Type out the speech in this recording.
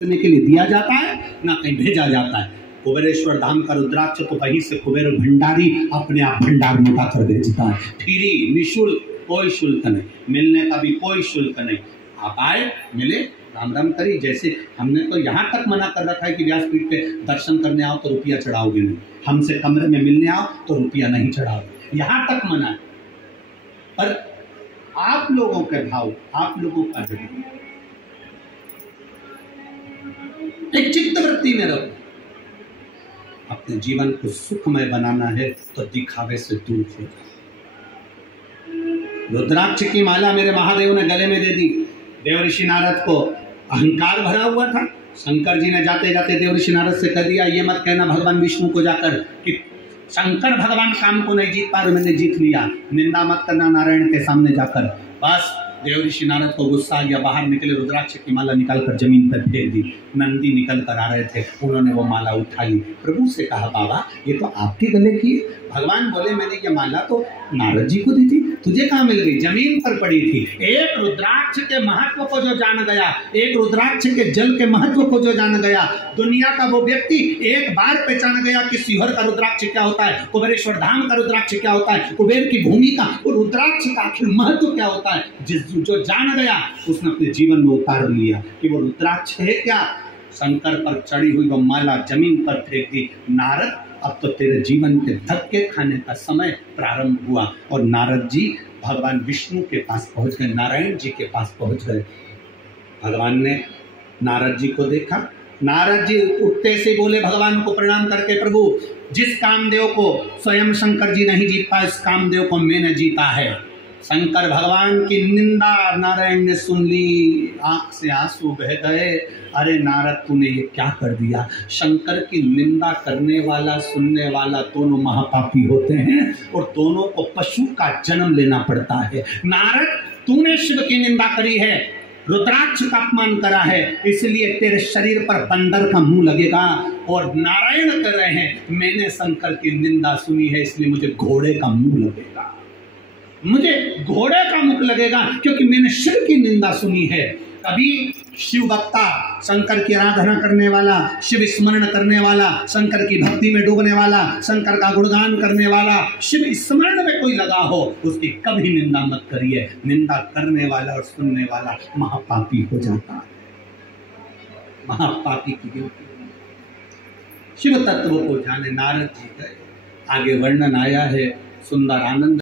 करने के लिए दिया जाता है ना कहीं भेजा जाता है। कुबेरेश्वर धाम का रुद्राक्ष तो वहीं से कुबेर भंडारी अपने आप भंडार मोटा कर देता है। फ्री, निःशुल्क, कोई शुल्क नहीं, मिलने का भी कोई शुल्क नहीं। आप आए, मिले, राम राम करी। जैसे हमने तो यहाँ तक मना कर रखा है कि व्यासपीठ पे दर्शन करने आओ तो रुपया चढ़ाओगे नहीं, हमसे कमरे में मिलने आओ तो रुपया नहीं चढ़ाओगे, यहाँ तक मना है। पर आप लोगों के भाव, आप लोगों का जरूर एक चित्त वृत्ति में रहो। अपने जीवन को सुखमय बनाना है तो दिखावे से दूर हो। रुद्राक्ष की माला मेरे महादेव ने गले में दे दी। देव ऋषि नारद को अहंकार भरा हुआ था। शंकर जी ने जाते जाते देव ऋषि नारद से कह दिया, ये मत कहना भगवान विष्णु को जाकर कि शंकर भगवान काम को नहीं जीत पा रहे, मैंने जीत लिया। निंदा मत करना नारायण के सामने जाकर। बस देव ऋषि नारद को गुस्सा आ गया, बाहर निकले, रुद्राक्ष की माला निकालकर जमीन पर फेंक दी। नंदी निकल कर आ रहे थे, उन्होंने वो माला उठा ली। प्रभु से कहा, बाबा ये तो आपके गले की है। भगवान बोले, मैंने ये माला तो नारद जी को दी थी, तुझे कहाँ मिल गई? जमीन पर पड़ी थी। एक रुद्राक्ष के महत्व को जो जान गया, एक रुद्राक्ष के जल के महत्व को जो जान गया, दुनिया का वो व्यक्ति एक बार पहचान गया कि शिवहर का रुद्राक्ष क्या होता है, कुबेरेश्वर धाम का रुद्राक्ष क्या होता है, कुबेर की भूमि का वो रुद्राक्ष का आखिर महत्व क्या होता है। जो जान गया उसने अपने जीवन में उतार लिया कि वो रुद्राक्ष है क्या। शंकर पर चढ़ी हुई वो माला जमीन पर फेंक दी। नारद, अब तो तेरे जीवन के धक्के खाने का समय प्रारंभ हुआ। और नारद जी भगवान विष्णु के पास पहुंच गए, नारायण जी के पास पहुंच गए। भगवान ने नारद जी को देखा। नारद जी उठते से बोले भगवान को प्रणाम करके, प्रभु जिस कामदेव को स्वयं शंकर जी नहीं जीत पाए, उस कामदेव को मैंने जीता है। शंकर भगवान की निंदा नारायण ने सुन ली, आंख से आंसू बह गए। अरे नारद, तूने ये क्या कर दिया? शंकर की निंदा करने वाला, सुनने वाला दोनों महापापी होते हैं और दोनों को पशु का जन्म लेना पड़ता है। नारद, तूने शिव की निंदा करी है, रुद्राक्ष का अपमान करा है, इसलिए तेरे शरीर पर बंदर का मुंह लगेगा। और नारायण कर रहे हैं, मैंने शंकर की निंदा सुनी है, इसलिए मुझे घोड़े का मुंह लगेगा, मुझे घोड़े का मुख लगेगा, क्योंकि मैंने शिव की निंदा सुनी है। कभी शिव भक्ता, शंकर की आराधना करने वाला, शिव स्मरण करने वाला, शंकर की भक्ति में डूबने वाला, शंकर का गुणगान करने वाला, शिव स्मरण में कोई लगा हो, उसकी कभी निंदा मत करिए। निंदा करने वाला और सुनने वाला महापापी हो जाता है, महापापी की गिनती। शिव तत्व को जाने नारद जी गए। आगे वर्णन आया है, सुंदर आनंद